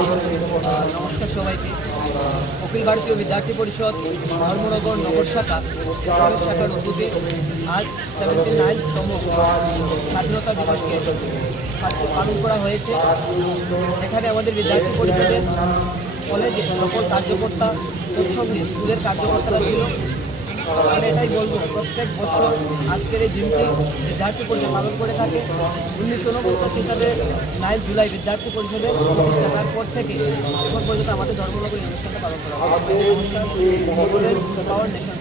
নমস্কার সবাইকে। অখিল ভারতীয় বিদ্যার্থী পরিষদ ধর্মনগর নগর শাখা কলেজ শাখার উদ্যোগে আজ 79তম স্বাধীনতা দিবসকে পালন করা হয়েছে। এখানে আমাদের বিদ্যার্থী পরিষদের কলেজের সকল কার্যকর্তা তৎসঙ্গে স্কুলের কার্যকর্তারা ছিল। আমি এটাই বলবো, প্রত্যেক বছর আজকের এই দিনটি বিদ্যার্থী পরিষদ পালন করে থাকে। 1949 খ্রিস্টাব্দে 9 জুলাই বিদ্যার্থী পরিষদের প্রতিষ্ঠা, তারপর থেকে এখন পর্যন্ত আমাদের ধর্মনগর এই অনুষ্ঠানটা পালন করা হয়। পাওয়ার নেশন